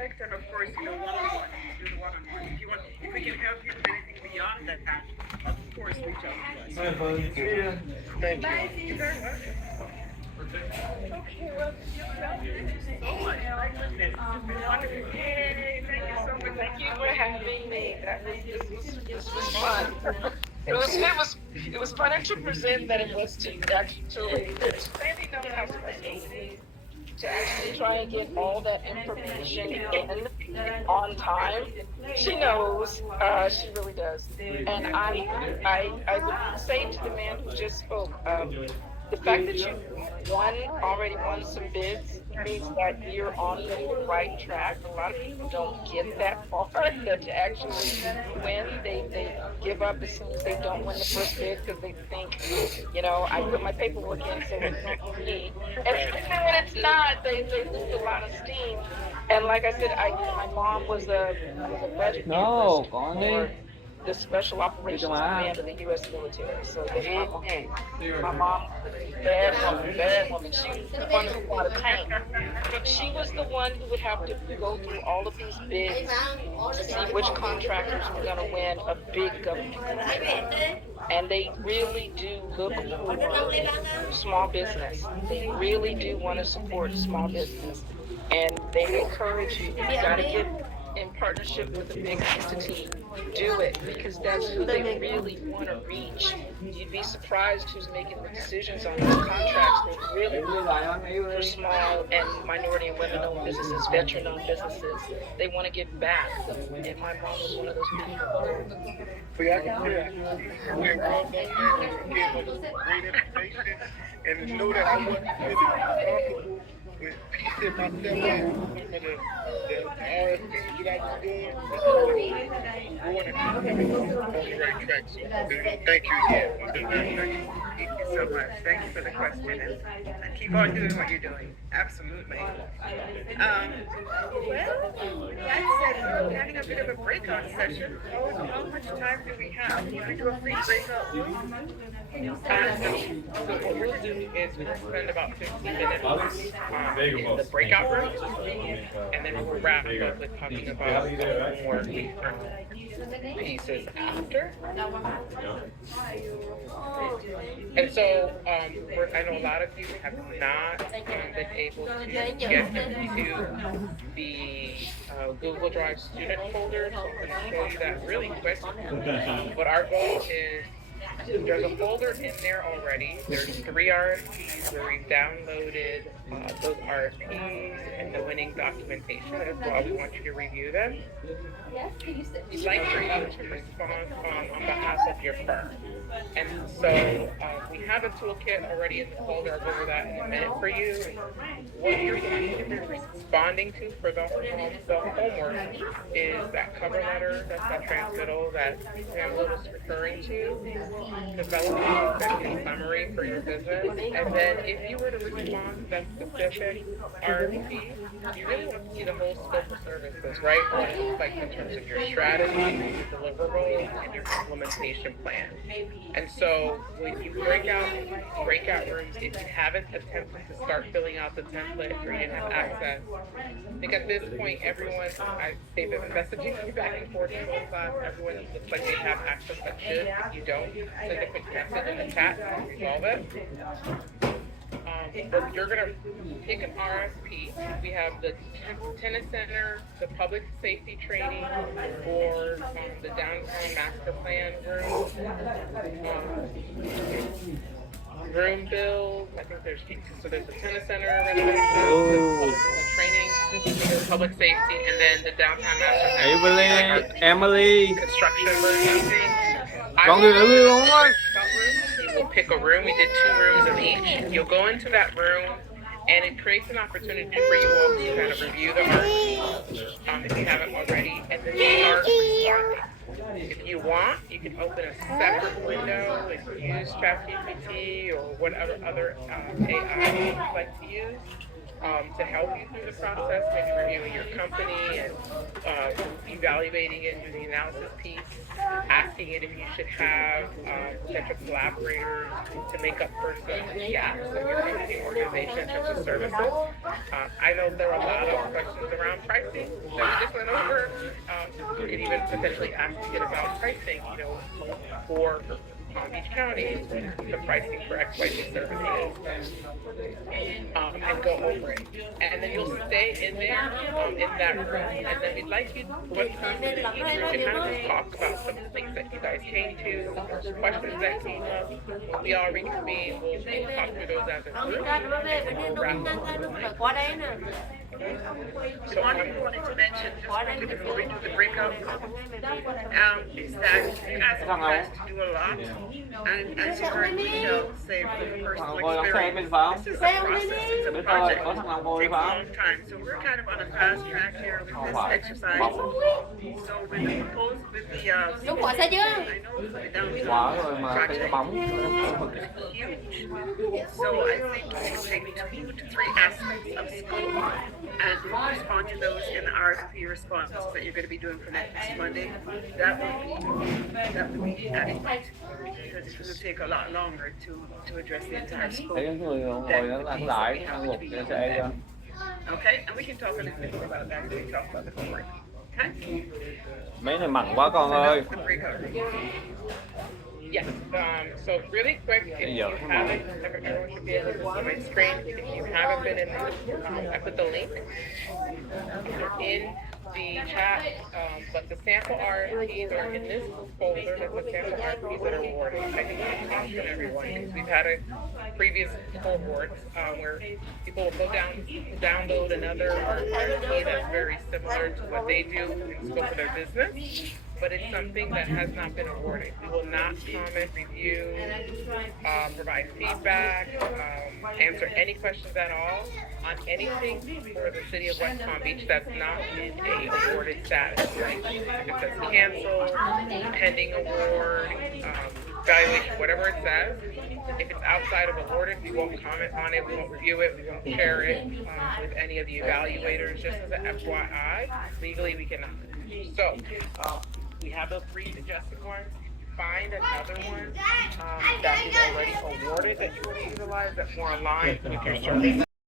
aspect, and of course, one-on-one. You do the one-on-one. If we can help you with anything beyond that, of course, reach out to us. My volunteer. Thank you. You're very welcome. Okay, well, thank you so much. My goodness, it's been wonderful. Yay! Thank you so much. Thank you for having me. This was fun. It was funner to present than it was to actually Sandy knows how to actually try and get all that information in on time. She knows, she really does. And I would say to the man who just spoke, the fact that you already won some bids means that you're on the right track. A lot of people don't get that far to actually win. They give up as soon as they don't win the first bid because they think, I put my paperwork in, so it's not for me. And when it's not, they lose a lot of steam. And like I said, my mom was a budget No, analyst con for đi. the Special Operations Command of the U.S. military. So my mom was a bad woman. She was the one who bought a tank. She was the one who would have to go through all of these bids to see which contractors were going to win a big government contract. And they really do look for small business. They really do want to support small business. And they encourage you got to get in partnership with a big entity. Do it because that's who they really want to reach. You'd be surprised who's making the decisions on these contracts. They really for small and minority and women-owned businesses, veteran-owned businesses. They want to give back, and my mom was one of those people. See, I can tell we're growing up and give us great information and know that I wasn't really comfortable with piecing myself in some of the RFPs that I was doing. Going on the right track. So, thank you again. Thank you so much. Thank you for the question, and keep on doing what you're doing. Absolutely. Well, like I said, we're having a bit of a breakout session. How much time do we have? Can we do a free breakout room? So what we'll do is we'll spend about 15 minutes in the breakout room, and then we'll wrap up with talking about more pieces after. And so I know a lot of you have not been able to get into the Google Drive student folder, so I'm going to show you that really quick. But our goal is there's a folder in there already. There's 3 RFPs where we've downloaded those RFPs and the winning documentation as well. We want you to review them. We'd like for you to respond on behalf of your firm. And so we have a toolkit already in the folder. I'll go over that in a minute for you. What you're going to be responding to for the homework is that cover letter, that's that transmittal that Pamela was referring to, developing an executive summary for your business, and then if you were to respond to that specific RFP, you really want to see the whole scope of services, right? What it looks like in terms of your strategy, your deliverables, and your implementation plan. And so when you break out rooms, if you haven't attempted to start filling out the template or you didn't have access, I think at this point everyone, they've been messaging me back and forth in the class, everyone looks like they have access that should. If you don't, send a quick message in the chat and resolve it. But you're going to pick an RFP. We have the tennis center, the public safety training, or the downtown master plan room build. I think there's the tennis center renovation, the training, public safety, and then the downtown master plan. Emily. Construction emergency. Con người nữ luôn ơi. We'll pick a room. We did 2 rooms of each. You'll go into that room, and it creates an opportunity for you all to kind of review the RFP if you haven't already, and then start responding. If you want, you can open a separate window and use ChatGPT or whatever other AI you'd like to use to help you through the process, maybe reviewing your company and evaluating it, doing the analysis piece, asking it if you should have potential collaborators to make up for some gaps in your company organization in terms of services. I know there are a lot of questions around pricing it even potentially asking it about pricing, for Palm Beach County, the pricing for XYZ services, and go over it. And then you'll stay in there, in that room, and then we'd like you, once you to kind of just talk about some things that you guys came to, questions that came up. When we all reconvene, we'll talk through those as a group, and then we'll wrap up. qua đây nè. So one thing I wanted to mention just quickly before we do the breakout is that you asked us to do a lot, and as you heard Michelle say from personal Ngồi đón xe bên experience, phải không? this is a process, it's a Biết project, rồi, có thằng nào it ngồi takes a phải không? long time, so we're kind of on a fast track here with Không this phải. exercise. So with the proposed, with the Đúng quả sao chưa? I know for the downtown Quả rồi mà cái project, bóng. huge. So I think we can take 2 to 3 aspects of scope and respond to those in the RFP responses that you're going to be doing for next Monday. That would be adequate because it will take a lot longer to address the entire scope. Thấy người ngồi nó lăn lại, ăn ngục trên xe cho. Okay, and we can talk a little bit more about that when we talk about the homework. Okay? Mấy này mặn quá con ơi. The breakout room. Yes, so really quick, if you haven't, everyone should be able to see my screen. If you haven't been in I put the link in the chat, but the sample RFPs are in this folder. There's the sample RFPs that are awarded. I just want to caution everyone because we've had a previous cohort where people will go download another RFP that's very similar to what they do in scope of their business, but it's something that has not been awarded. We will not comment, review, provide feedback, answer any questions at all on anything for the city of West Palm Beach that's not in a awarded status. Right? If it says canceled, pending award, evaluation, whatever it says, if it's outside of awarded, we won't comment on it, we won't review it, we won't share it with any of the evaluators. Just as an FYI, legally we cannot. So, we have those 3 suggested ones. Find another one that is already awarded that you want to utilize that's more aligned with your service.